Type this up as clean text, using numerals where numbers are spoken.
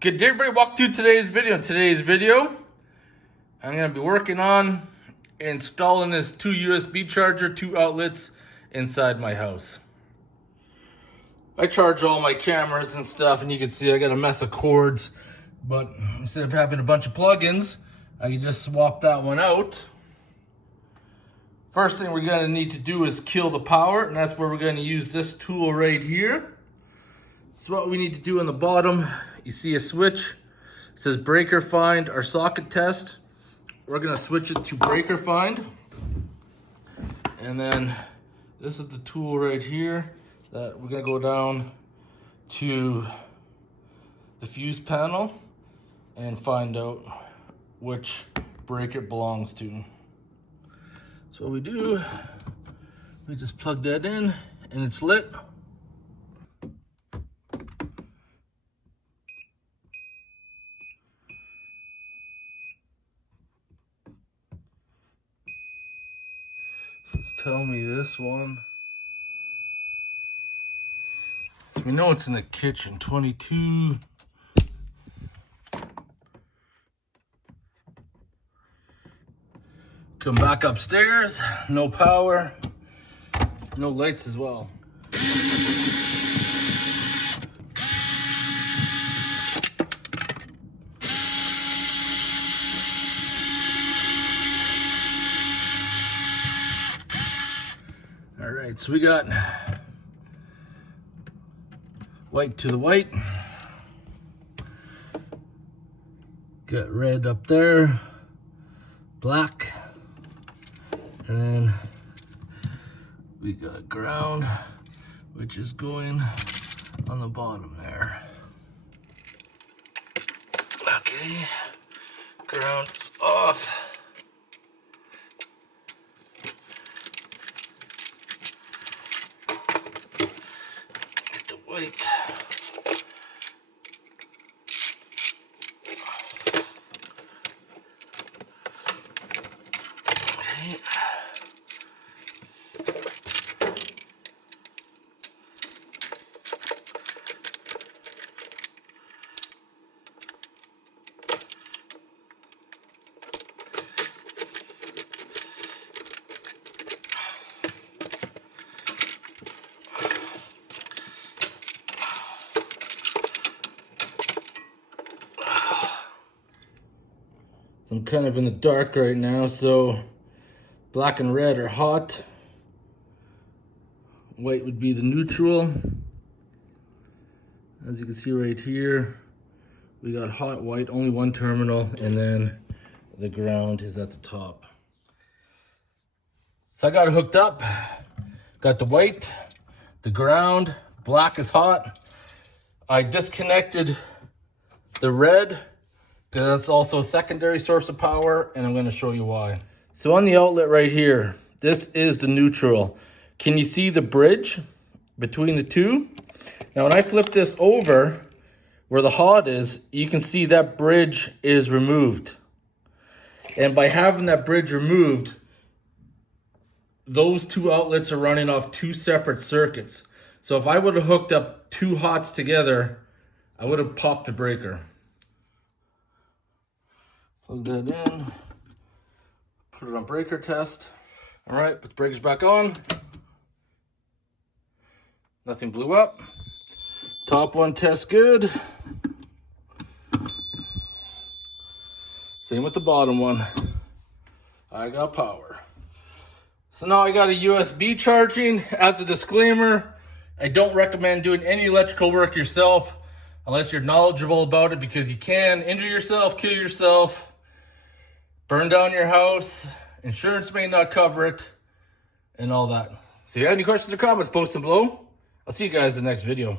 Good day, everybody. Welcome to today's video. In today's video, I'm going to be working on installing this 2 USB charger, 2 outlets inside my house. I charge all my cameras and stuff, and you can see I got a mess of cords, but instead of having a bunch of plugins, I can just swap that one out. First thing we're going to need to do is kill the power, and that's where we're going to use this tool right here. So what we need to do on the bottom, you see a switch. It says breaker find or socket test. We're going to switch it to breaker find. And then this is the tool right here that we're going to go down to the fuse panel and find out which breaker it belongs to. So what we do, we just plug that in and it's lit. So tell me this one. So we know it's in the kitchen, 22. Come back upstairs, no power, no lights as well. All right, so we got white to the white. Got red up there, black. And then we got ground, which is going on the bottom there. Okay, ground is off. Get the white. Okay. I'm kind of in the dark right now, so black and red are hot. White would be the neutral. As you can see right here, we got hot white, only one terminal, and then the ground is at the top. So I got it hooked up. Got the white, the ground, black is hot. I disconnected the red, because that's also a secondary source of power, and I'm going to show you why. So on the outlet right here, this is the neutral. Can you see the bridge between the two? Now when I flip this over, where the hot is, you can see that bridge is removed. And by having that bridge removed, those two outlets are running off 2 separate circuits. So if I would have hooked up 2 hots together, I would have popped the breaker. Plug that in, put it on breaker test. All right, put the breakers back on. Nothing blew up. Top one tests good. Same with the bottom one. I got power. So now I got a USB charging. As a disclaimer, I don't recommend doing any electrical work yourself unless you're knowledgeable about it, because you can injure yourself, kill yourself, burn down your house, insurance may not cover it, and all that. So if you have any questions or comments, post them below. I'll see you guys in the next video.